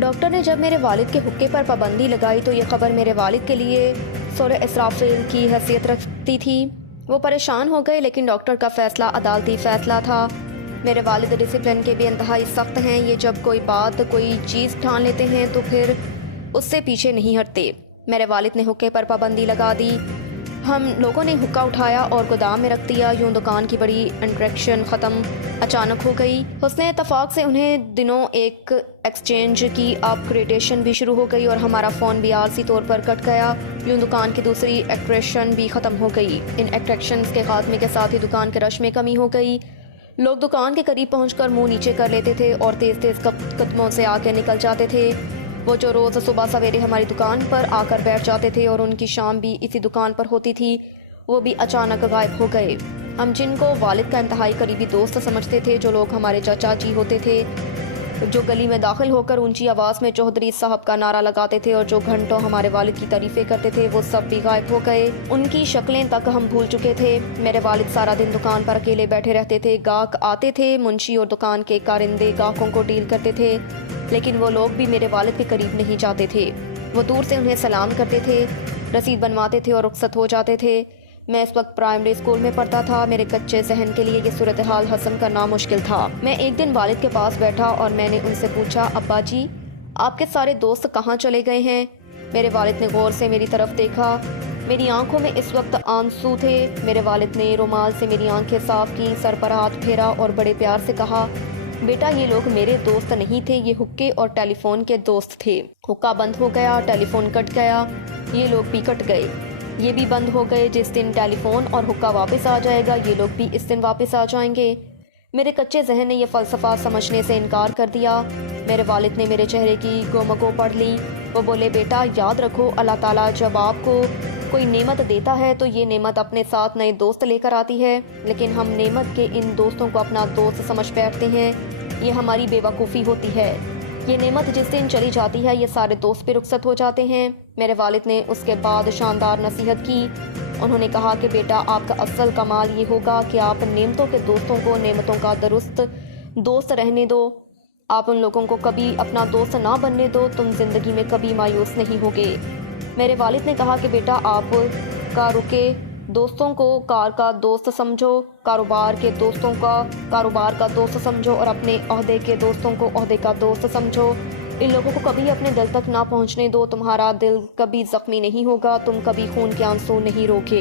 Doctor نے جب میرے والد کے حقے پر پابندی لگائی تو یہ خبر میرے والد کے لیے سورہ اسرافیل کی حیثیت رکھتی تھی۔ وہ پریشان ہو گئے، لیکن ڈاکٹر کا فیصلہ عدالتی فیصلہ تھا۔ میرے والد ڈسپلن کے بھی انتہائی سخت ہیں۔ یہ جب کوئی بات، کوئی چیز ٹھان لیتے ہیں تو پھر اس سے پیچھے نہیں ہٹتے۔ میرے والد نے حقے پر پابندی لگا دی۔ ہم لوگوں نے حقہ اٹھایا اور گودام میں رکھ دیا۔ یوں دکان کی بڑی انٹریکشن ختم اچانک ہو گئی۔ حسن اتفاق سے انہیں دنوں ایک ایکسچینج کی اپ گریڈیشن بھی شروع ہو گئی اور ہمارا فون بھی عارضی طور پر کٹ گیا۔ یوں دکان کی دوسری اٹریکشن بھی ختم ہو گئی۔ ان اٹریکشنز کے خاتمے کے ساتھ ہی دکان کے رش میں کمی ہو گئی۔ لوگ دکان کے قریب پہنچ کر منہ نیچے کر لیتے تھے اور تیز تیز قدموں سے آ کے نکل جاتے تھے۔ وہ جو روز صبح سویرے ہماری دکان پر آ کر بیٹھ جاتے تھے اور ان کی شام بھی اسی دکان پر ہوتی تھی، وہ بھی اچانک غائب ہو گئے۔ ہم جن کو والد کا انتہائی قریبی دوست سمجھتے تھے، جو لوگ ہمارے چچا جی ہوتے تھے، جو گلی میں داخل ہو کر اونچی آواز میں چودھری صاحب کا نعرہ لگاتے تھے اور جو گھنٹوں ہمارے والد کی تعریفیں کرتے تھے، وہ سب بھی غائب ہو گئے۔ ان کی شکلیں تک ہم بھول چکے تھے۔ میرے والد سارا دن دکان پر اکیلے بیٹھے رہتے تھے۔ گاہک آتے تھے، منشی اور دکان کے کارندے گاہکوں کو ڈیل کرتے تھے، لیکن وہ لوگ بھی میرے والد کے قریب نہیں جاتے تھے۔ وہ دور سے انہیں سلام کرتے تھے، رسید بنواتے تھے اور رخصت ہو جاتے تھے۔ میں اس وقت پرائمری اسکول میں پڑھتا تھا۔ میرے کچے ذہن کے لیے یہ صورتحال ہضم کرنا مشکل تھا۔ میں ایک دن والد کے پاس بیٹھا اور میں نے ان سے پوچھا، ابا جی، آپ کے سارے دوست کہاں چلے گئے ہیں؟ میرے والد نے غور سے میری طرف دیکھا۔ میری آنکھوں میں اس وقت آنسو تھے۔ میرے والد نے رومال سے میری آنکھیں صاف کی، سر پر ہاتھ پھیرا اور بڑے پیار سے کہا، بیٹا، یہ لوگ میرے دوست نہیں تھے، یہ حقے اور ٹیلی فون کے دوست تھے۔ حقہ بند ہو گیا، ٹیلی فون کٹ گیا، یہ لوگ بھی کٹ گئے۔ یہ بھی بند ہو گئے۔ جس دن ٹیلی فون اور حقہ واپس آ جائے گا، یہ لوگ بھی اس دن واپس آ جائیں گے۔ میرے کچے ذہن نے یہ فلسفہ سمجھنے سے انکار کر دیا۔ میرے والد نے میرے چہرے کی گومگو پڑھ لی۔ وہ بولے، بیٹا، یاد رکھو، اللہ تعالیٰ جب آپ کو کوئی نعمت دیتا ہے تو یہ نعمت اپنے ساتھ نئے دوست لے کر آتی ہے، لیکن ہم نعمت کے ان دوستوں کو اپنا دوست سمجھ بیٹھتے ہیں۔ یہ ہماری بے وقوفی ہوتی ہے۔ یہ نعمت جس دن چلی جاتی ہے، یہ سارے دوست بھی رخصت ہو جاتے ہیں۔ میرے والد نے اس کے بعد شاندار نصیحت کی۔ انہوں نے کہا کہ بیٹا، آپ کا اصل کمال یہ ہوگا کہ آپ نعمتوں کے دوستوں کو نعمتوں کا درست دوست رہنے دو۔ آپ ان لوگوں کو کبھی اپنا دوست نہ بننے دو، تم زندگی میں کبھی مایوس نہیں ہوگے۔ میرے والد نے کہا کہ بیٹا، آپ کا رکے دوستوں کو کار کا دوست سمجھو، کاروبار کے دوستوں کا کاروبار کا دوست سمجھو اور اپنے عہدے کے دوستوں کو عہدے کا دوست سمجھو۔ ان لوگوں کو کبھی اپنے دل تک نہ پہنچنے دو۔ تمہارا دل کبھی زخمی نہیں ہوگا، تم کبھی خون کے آنسو نہیں روکے۔